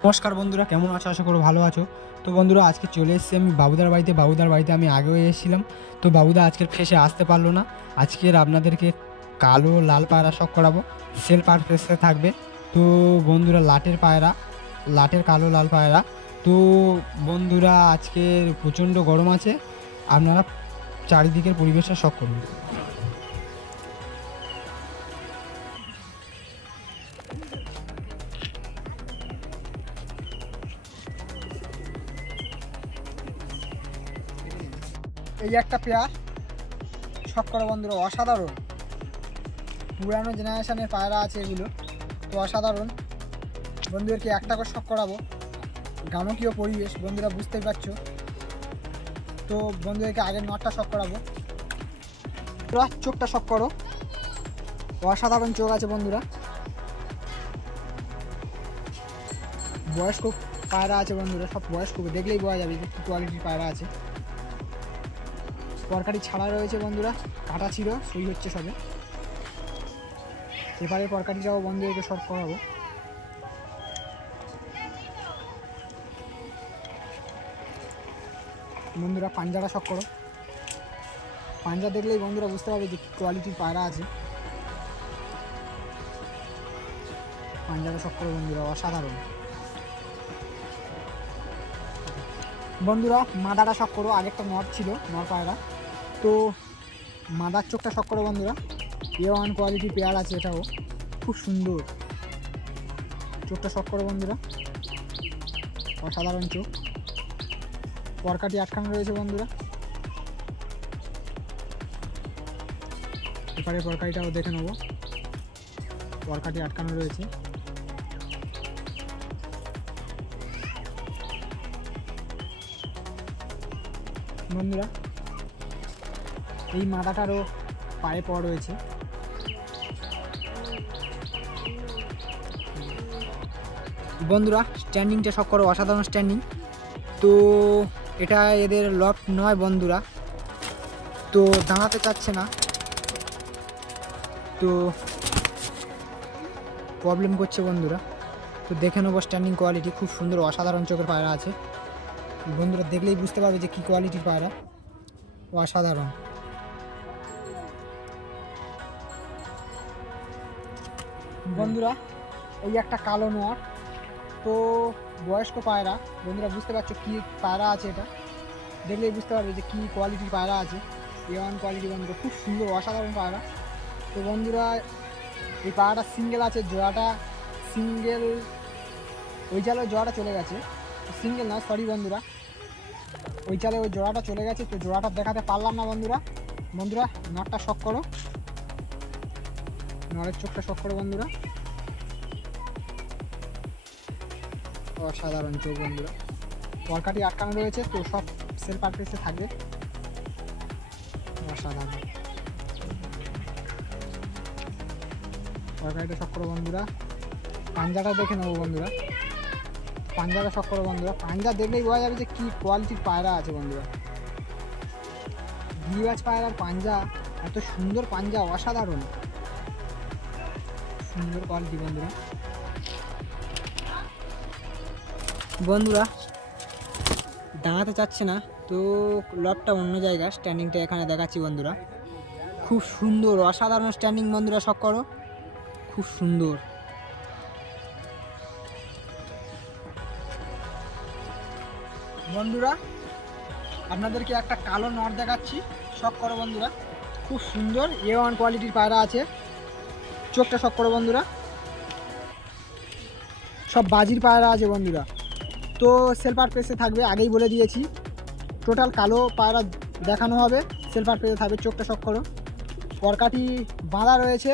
নমস্কার বন্ধুরা, কেমন আছো? আশা করো ভালো আছো। তো বন্ধুরা, আজকে চলে এসেছি আমি বাবুদার বাড়িতে আমি আগেও এসেছিলাম। তো বাবুদা আজকের ফেসে আসতে পারলো না। আজকের আপনাদেরকে কালো লাল পায়রা শখ করাবো, সেল পারফেসে থাকবে। তো বন্ধুরা, লাটের কালো লাল পায়রা। তো বন্ধুরা, আজকে প্রচণ্ড গরম আছে, আপনারা চারিদিকের পরিবেশটা শখ করুন। এই একটা পেয়ার শখ করো বন্ধুরা, অসাধারণ। পুরানো জেনারেশনের পায়রা আছে এগুলো, তো অসাধারণ। বন্ধুদেরকে একটা করে শখ করাবো, গ্রামকীয় পরিবেশ বন্ধুরা বুঝতেই পারছো। তো বন্ধুদেরকে আগের নটটা শখ করাবো। তোরা চোখটা শখ করো, অসাধারণ চোখ আছে বন্ধুরা। বয়স্ক পায়রা আছে বন্ধুরা, সব বয়স্ক, দেখলেই বোঝা যাবে যে কী কোয়ালিটির পায়রা আছে। তরকারি ছাড়া রয়েছে বন্ধুরা, কাটা ছিল, সই হচ্ছে সবে। এবারে তরকারিটাও বন্ধুদেরকে শখ করাবো। বন্ধুরা পাঞ্জাটা শখ করো, পাঞ্জা দেখলেই বন্ধুরা বুঝতে পারবে যে কী কোয়ালিটির পায়রা আছে। পাঞ্জাটা শখ করো বন্ধুরা, অসাধারণ। বন্ধুরা মাদাটা শখ করো, আগেরটা নর ছিল, নর পায়রা। তো মাদার চোখটা শখ করো বন্ধুরা, A1 কোয়ালিটি পেয়ার আছে, এটাও খুব সুন্দর। চোখটা শখ করো বন্ধুরা, অসাধারণ চোখ। পরকাটি আটকানো রয়েছে বন্ধুরা, এবারে পরকাটিটাও দেখে নেবো। পরকাটি আটকানো রয়েছে। বন্ধুরা এই মাদাটারও পায়ে পড়া রয়েছে। বন্ধুরা স্ট্যান্ডিংটা শখ করো, অসাধারণ স্ট্যান্ডিং। তো এটা এদের লফট নয় বন্ধুরা, তো দাঁড়াতে চাচ্ছে না, তো প্রবলেম করছে বন্ধুরা। তো দেখে নেবো স্ট্যান্ডিং কোয়ালিটি, খুব সুন্দর অসাধারণ চোখের পায়রা আছে বন্ধুরা, দেখলেই বুঝতে পারবে যে কী কোয়ালিটির পায়রা, অসাধারণ। বন্ধুরা এই একটা কালো নর, তো বয়স্ক পায়রা বন্ধুরা, বুঝতে পারছো কী পায়রা আছে, এটা দেখলেই বুঝতে পারবে যে কী কোয়ালিটির পায়রা আছে। A1 কোয়ালিটি বন্ধুরা, খুব সুন্দর অসাধারণ পায়রা। তো বন্ধুরা এই পায়রাটা সিঙ্গেল আছে, জোড়াটা সিঙ্গেল, ওই চালে ওই জোড়াটা চলে গেছে, সিঙ্গেল না, সরি বন্ধুরা, ওই চালে ওই জোড়াটা চলে গেছে, তো জোড়াটা দেখাতে পারলাম না বন্ধুরা। বন্ধুরা নটটা শখ করো, নরের চোখটা শখ করো বন্ধুরা, অসাধারণ চোখ বন্ধুরা। পরকাটি আটকানো রয়েছে, তো সব সেল পারফেসে থাকবে, অসাধারণ। পরকাটিটা শখ করো বন্ধুরা, পাঞ্জাটা দেখে নেবো বন্ধুরা, পাঞ্জাটা শখ করো বন্ধুরা। পাঞ্জা দেখলেই বোঝা যাবে যে কী কোয়ালিটির পায়রা আছে বন্ধুরা। গিরিবাজ পায়রার পাঞ্জা, এত সুন্দর পাঞ্জা, অসাধারণ সুন্দর কোয়ালিটি বন্ধুরা। বন্ধুরা দাঁড়াতে চাচ্ছে না, তো লবটা অন্য জায়গা, স্ট্যান্ডিংটা এখানে দেখাচ্ছি বন্ধুরা, খুব সুন্দর অসাধারণ স্ট্যান্ডিং বন্ধুরা, শখ করো, খুব সুন্দর। বন্ধুরা আপনাদেরকে একটা কালো নর দেখাচ্ছি, শখ করো বন্ধুরা, খুব সুন্দর A1 কোয়ালিটির পায়রা আছে। চোখটা শখ করো বন্ধুরা, সব বাজির পায়রা আছে বন্ধুরা। তো সেল পারফেসে থাকবে, আগেই বলে দিয়েছি, টোটাল কালো পায়রা দেখানো হবে, সেল পারফেসে থাকবে। চোখটা শখ করো, পরকাটি বাঁধা রয়েছে,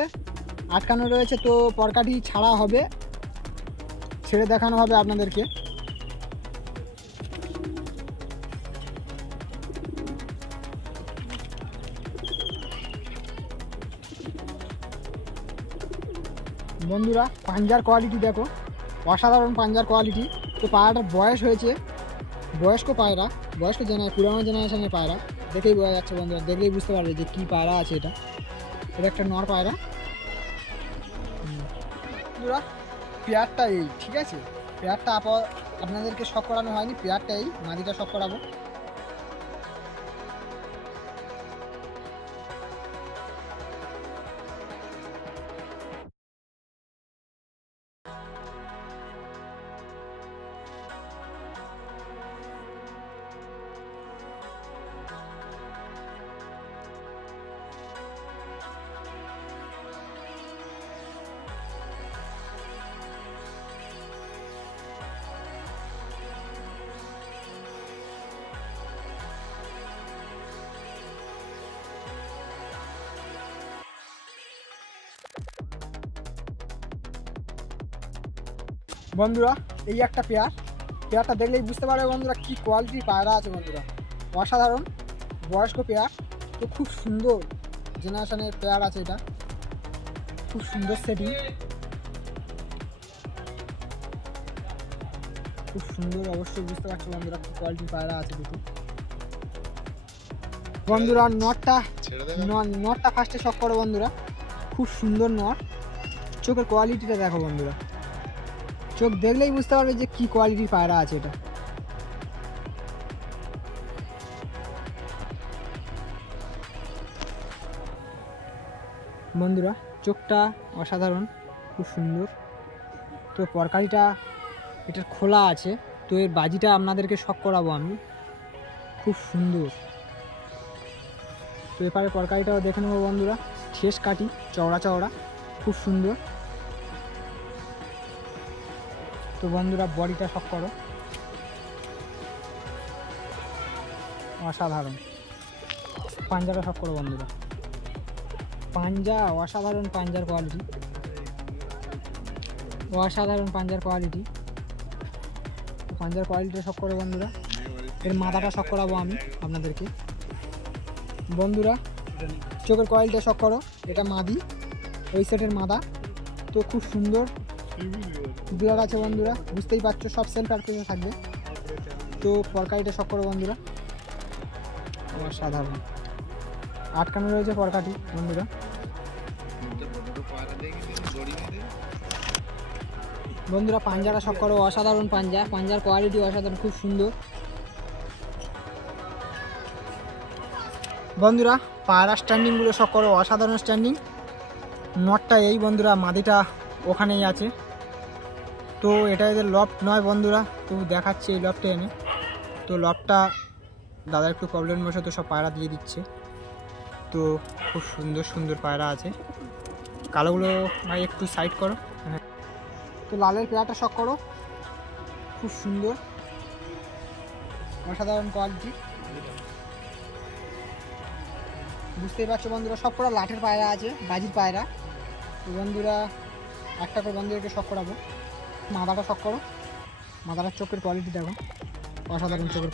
আটকানো রয়েছে, তো পরকাটি ছাড়া হবে, ছেড়ে দেখানো হবে আপনাদেরকে। বন্ধুরা পাঞ্জার কোয়ালিটি দেখো, অসাধারণ পাঞ্জার কোয়ালিটি। তো পায়রাটার বয়স হয়েছে, বয়স্ক পায়রা, পুরানো জেনারেশনের পায়রা, দেখেই বোঝা যাচ্ছে বন্ধুরা, দেখলেই বুঝতে পারবে যে কী পায়রা আছে। এটা একটা নর পায়রা বন্ধুরা, পেয়ারটা এই, ঠিক আছে। পেয়ারটা আপনাদেরকে শখ করানো হয়নি, পেয়ারটাই মাদিটা শখ করাবো। বন্ধুরা এই একটা পেয়ারটা দেখলেই বুঝতে পারবে বন্ধুরা কি কোয়ালিটির পায়রা আছে বন্ধুরা, অসাধারণ বয়স্ক পেয়ার। তো খুব সুন্দর জেনারেশনের পেয়ার আছে, এটা খুব সুন্দর সেটিং, খুব সুন্দর। অবশ্যই বুঝতে পারছো বন্ধুরা কি কোয়ালিটির পায়রা আছে দুটো। বন্ধুরা নটটা ফার্স্টে শখ করো বন্ধুরা, খুব সুন্দর নট। চোখের কোয়ালিটিটা দেখো বন্ধুরা, চোখ দেখলেই বুঝতে পারবে যে কি কোয়ালিটির পায়রা আছে এটা। বন্ধুরা চোখটা অসাধারণ, খুব সুন্দর। তো পরকারিটা এটার খোলা আছে, তো এর বাজিটা আপনাদেরকে শখ করাবো আমি, খুব সুন্দর। তো এবারে পরকারিটাও দেখে নেবো বন্ধুরা, শেষ কাটি চওড়া চওড়া, খুব সুন্দর। তো বন্ধুরা বডিটা শখ করো, অসাধারণ। পাঞ্জাটা শখ করো বন্ধুরা, পাঞ্জা অসাধারণ, পাঞ্জার কোয়ালিটি অসাধারণ, পাঞ্জার কোয়ালিটিটা শখ করো বন্ধুরা। এর মাথাটা শখ করাবো আমি আপনাদেরকে বন্ধুরা। চোখের কোয়ালিটিটা শখ করো, এটা মাদি, এই সেটের মাদা। তো খুব সুন্দর ব্লাড আছে বন্ধুরা, বুঝতেই পারছো সব সেলফ পারফেক্টে থাকবে। তো পরকারিটা শখ করো বন্ধুরা, অসাধারণ। আটকানো রয়েছে পরকাটি বন্ধুরা। বন্ধুরা পাঞ্জাটা শখ করো, অসাধারণ পাঞ্জার কোয়ালিটি অসাধারণ, খুব সুন্দর। বন্ধুরা পায়রা স্ট্যান্ডিংগুলো শখ করো, অসাধারণ স্ট্যান্ডিং। নটটা এই বন্ধুরা, মাদিটা ওখানেই আছে। তো এটা এদের লফট নয় বন্ধুরা, তো দেখাচ্ছে এই লফটে এনে। তো লফটটা দাদা একটু প্রবলেম বসে তো সব পায়রা দিয়ে দিচ্ছে। তো খুব সুন্দর সুন্দর পায়রা আছে, কালোগুলো ভাই একটু সাইড করো। হ্যাঁ, তো লালের পেয়ারটা শখ করো, খুব সুন্দর, অসাধারণ কোয়ালিটি। বুঝতেই পারছো বন্ধুরা সব কটা লাঠের পায়রা আছে, বাজির পায়রা। তো বন্ধুরা একটা করে বন্ধুদেরকে শখ করাবো। মাদাটা শখ করো, মাদাটার চোখের কোয়ালিটি দেখো, অসাধারণ চোখের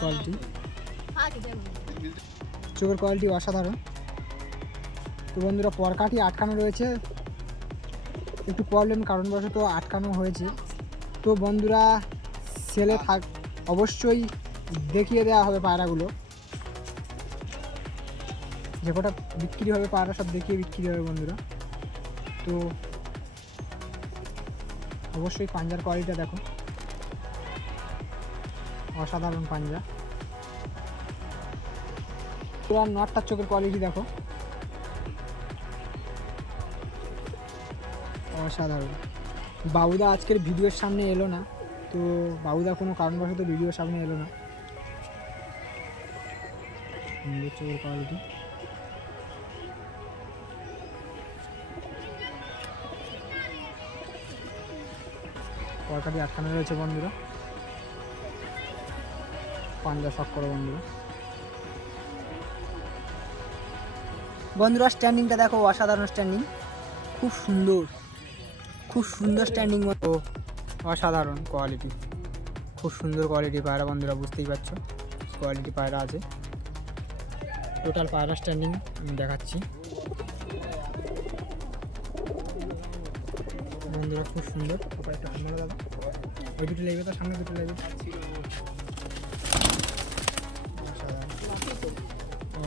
কোয়ালিটি, অসাধারণ। তো বন্ধুরা পরকাটি আটকানো রয়েছে, একটু প্রবলেম কারণবশত আটকানো হয়েছে। তো বন্ধুরা সেলে অবশ্যই দেখিয়ে দেওয়া হবে পায়রাগুলো, যে কটা বিক্রি হবে পায়রা সব দেখিয়ে বিক্রি হবে বন্ধুরা। তো অবশ্যই পাঞ্জার কোয়ালিটিটা দেখো, অসাধারণ পাঞ্জা। পুরো নটটার চোখের কোয়ালিটি দেখো, অসাধারণ। বাবুদা আজকের ভিডিওর সামনে এলো না, তো বাবুদা কোনো কারণবশত ভিডিওর সামনে এলো না। চোখের কোয়ালিটি পরকাটি আটকানো রয়েছে বন্ধুরা, পাঞ্জা শখ করো বন্ধুরা। বন্ধুরা স্ট্যান্ডিংটা দেখো, অসাধারণ স্ট্যান্ডিং, খুব সুন্দর স্ট্যান্ডিং, মতো অসাধারণ কোয়ালিটি, খুব সুন্দর কোয়ালিটি পায়রা বন্ধুরা। বুঝতেই পারছো কোয়ালিটি পায়রা আছে, টোটাল পায়রা স্ট্যান্ডিং আমি দেখাচ্ছি বন্ধুরা, খুব সুন্দর। একটা সামনে দাদা, ওই দুটো লাগবে, তার সামনে দুটো লাগবে,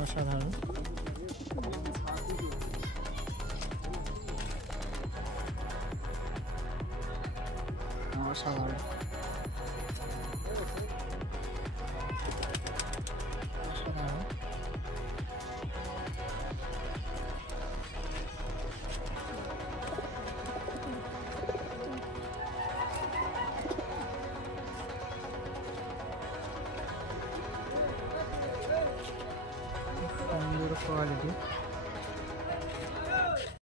অসাধারণ। অসাধারণ কোয়ালিটি।